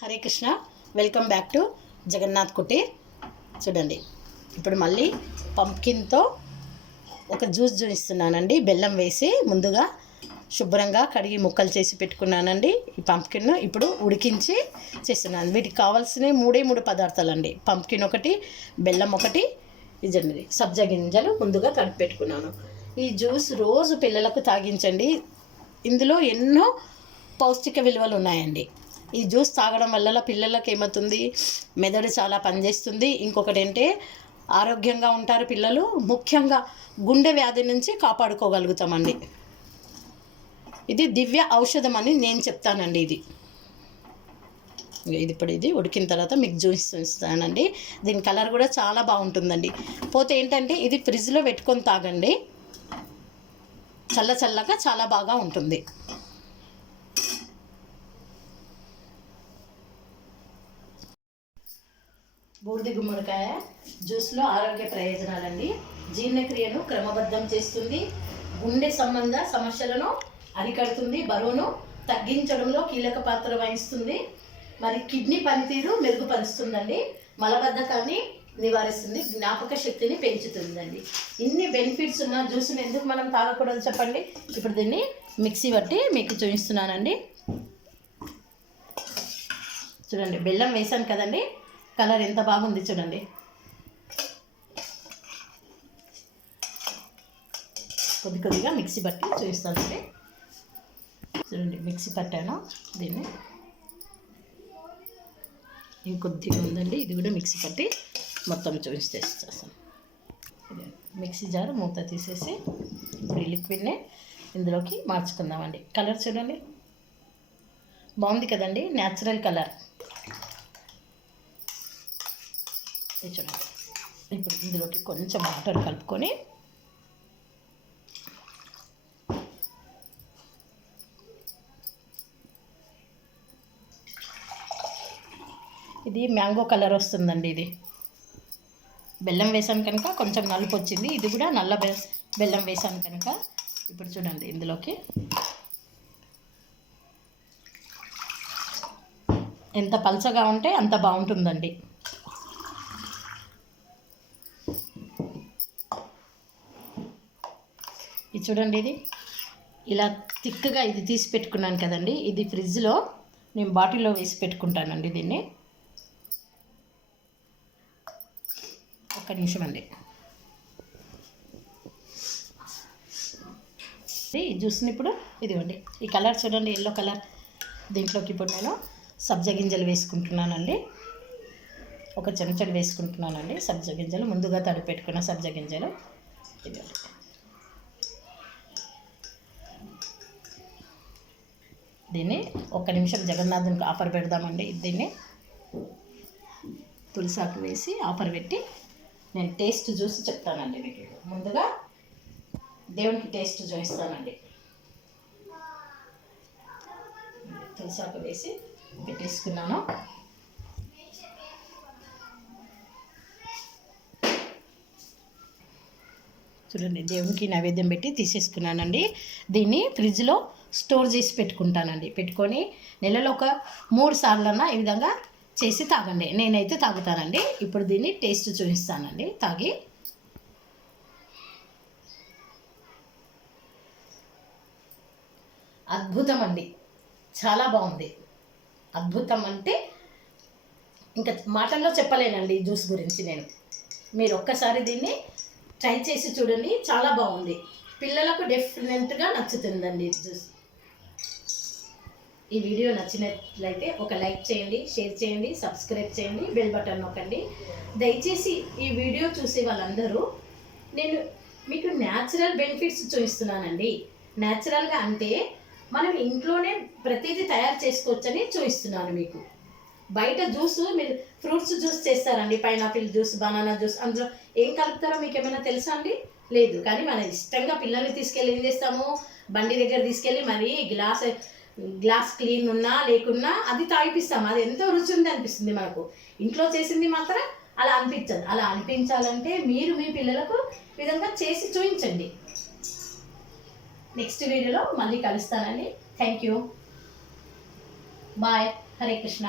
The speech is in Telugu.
Hare Krishna. Welcome back to Jagannath Kutir. చూడండి, ఇప్పుడు మళ్ళీ పంప్కిన్తో ఒక జ్యూస్ చూపిస్తున్నానండి. బెల్లం వేసి ముందుగా శుభ్రంగా కడిగి ముక్కలు చేసి పెట్టుకున్నానండి. ఈ పంప్కిన్ ఇప్పుడు ఉడికించి చేస్తున్నాను. వీటికి కావాల్సిన మూడు పదార్థాలండి. పంప్కిన్ ఒకటి, బెల్లం ఒకటి, ఇదండి సబ్జా గింజలు ముందుగా తడిపి పెట్టుకున్నాను. ఈ జ్యూస్ రోజు పిల్లలకు తాగించండి. ఇందులో ఎన్నో పౌష్టిక విలువలు ఉన్నాయండి. ఈ జ్యూస్ తాగడం వల్ల పిల్లలకు ఏమవుతుంది, మెదడు చాలా పనిచేస్తుంది. ఇంకొకటి ఏంటంటే ఆరోగ్యంగా ఉంటారు పిల్లలు. ముఖ్యంగా గుండె వ్యాధి నుంచి కాపాడుకోగలుగుతామండి. ఇది దివ్య ఔషధం అని నేను చెప్తానండి. ఇది ఇప్పుడు ఇది ఉడికిన తర్వాత మీకు జ్యూస్ ఇస్తానండి. దీని కలర్ కూడా చాలా బాగుంటుందండి. పోతే ఏంటంటే ఇది ఫ్రిడ్జ్లో పెట్టుకొని తాగండి, చల్లగా చాలా బాగా ఉంటుంది. బూడిద గుమ్మడికాయ జ్యూస్లో ఆరోగ్య ప్రయోజనాలండి. జీర్ణక్రియను క్రమబద్ధం చేస్తుంది, గుండె సంబంధ సమస్యలను అరికడుతుంది, బరువును తగ్గించడంలో కీలక పాత్ర వహిస్తుంది, మరి కిడ్నీ పనితీరు మెరుగుపరుస్తుందండి, మలబద్ధకాన్ని నివారిస్తుంది, జ్ఞాపక శక్తిని పెంచుతుందండి. ఇన్ని బెనిఫిట్స్ ఉన్న జ్యూస్ని ఎందుకు మనం తాగకూడదు చెప్పండి. ఇప్పుడు దీన్ని మిక్సీ బట్టి మీకు చూపిస్తున్నానండి. చూడండి, బెల్లం వేసాను కదండి, కలర్ ఎంత బాగుంది చూడండి. కొద్దిగా మిక్సీ పట్టి చూపిస్తానండి. చూడండి, మిక్సీ పట్టాను. దీన్ని ఇంకొద్దిగా ఉందండి, ఇది కూడా మిక్సీ పట్టి మొత్తం చూపిస్తాను. మిక్సీ జార్ మూత తీసేసి ఇప్పుడు ఈ లిక్విడ్ని ఇందులోకి మార్చుకుందామండి. కలర్ చూడండి, బాగుంది కదండి, న్యాచురల్ కలర్. చూడండి, ఇప్పుడు ఇందులోకి కొంచెం వాటర్ కలుపుకొని ఇది మ్యాంగో కలర్ వస్తుందండి. ఇది బెల్లం వేసాను కనుక కొంచెం నలుపు వచ్చింది. ఇది కూడా నల్ల బెల్లం వేసాను కనుక ఇప్పుడు చూడండి ఇందులోకి ఎంత పల్చగా ఉంటే అంత బాగుంటుందండి. ఇది చూడండి, ఇది ఇలా థిక్గా ఇది తీసి పెట్టుకున్నాను కదండి. ఇది ఫ్రిడ్జ్లో నేను బాటిల్లో వేసి పెట్టుకుంటానండి. దీన్ని ఒక్క నిమిషం అండి. ఈ జ్యూస్ని ఇప్పుడు ఇదిగోండి, ఈ కలర్ చూడండి, ఎల్లో కలర్. దీంట్లోకి ఇప్పుడు నేను సబ్జా గింజలు వేసుకుంటున్నానండి. ఒక చెంచడు వేసుకుంటున్నానండి సబ్జా గింజలు, ముందుగా తడిపెట్టుకున్న సబ్జా గింజలు. ఇదిగోండి, దీన్ని ఒక్క నిమిషం జగన్నాథునికి ఆఫర్ పెడదామండి. దీన్ని తులసాకు వేసి ఆఫర్ పెట్టి నేను టేస్ట్ చూసి చెప్తానండి మీకు. ముందుగా దేవునికి టేస్ట్ చూపిస్తానండి. తులసాకు వేసి పెట్టేసుకున్నాను. చూడండి, దేవునికి నైవేద్యం పెట్టి తీసేసుకున్నానండి. దీన్ని ఫ్రిడ్జ్లో స్టోర్ చేసి పెట్టుకుంటానండి. పెట్టుకొని నెలలో ఒక 3 సార్లన్నా ఈ విధంగా చేసి తాగండి. నేనైతే తాగుతానండి. ఇప్పుడు దీన్ని టేస్ట్ చూపిస్తానండి తాగి. అద్భుతం అండి, చాలా బాగుంది. అద్భుతం అంటే ఇంకా మాటల్లో చెప్పలేనండి ఈ జ్యూస్ గురించి నేను. మీరు ఒక్కసారి దీన్ని ట్రై చేసి చూడండి, చాలా బాగుంది. పిల్లలకు డెఫినెట్గా నచ్చుతుందండి ఈ జ్యూస్. ఈ వీడియో నచ్చినట్లయితే ఒక లైక్ చేయండి, షేర్ చేయండి, సబ్స్క్రైబ్ చేయండి, బెల్ బటన్ నొక్కండి. దయచేసి ఈ వీడియో చూసే వాళ్ళందరూ నేను మీకు న్యాచురల్ బెనిఫిట్స్ చూపిస్తున్నానండి. న్యాచురల్గా అంటే మనం ఇంట్లోనే ప్రతిదీ తయారు చేసుకోవచ్చని చూపిస్తున్నాను మీకు. బయట జ్యూస్ మీరు ఫ్రూట్స్ జ్యూస్ చేస్తారండి, పైనాపిల్ జ్యూస్, బనానా జ్యూస్, అందులో ఏం కలుపుతారో మీకు ఏమైనా తెలుసా అండి? లేదు. కానీ మన ఇష్టంగా పిల్లల్ని తీసుకెళ్ళి ఏం చేస్తాము, బండి దగ్గర తీసుకెళ్ళి మరి గ్లాస్ క్లీన్ ఉన్నా లేకున్నా అది తాగిపిస్తాము. అది ఎంతో రుచి ఉంది అనిపిస్తుంది మనకు. ఇంట్లో చేసింది మాత్రం అలా అనిపించదు. అలా అనిపించాలంటే మీరు మీ పిల్లలకు విధంగా చేసి చూపించండి. నెక్స్ట్ వీడియోలో మళ్ళీ కలుస్తానండి. Thank you, bye. Hare Krishna.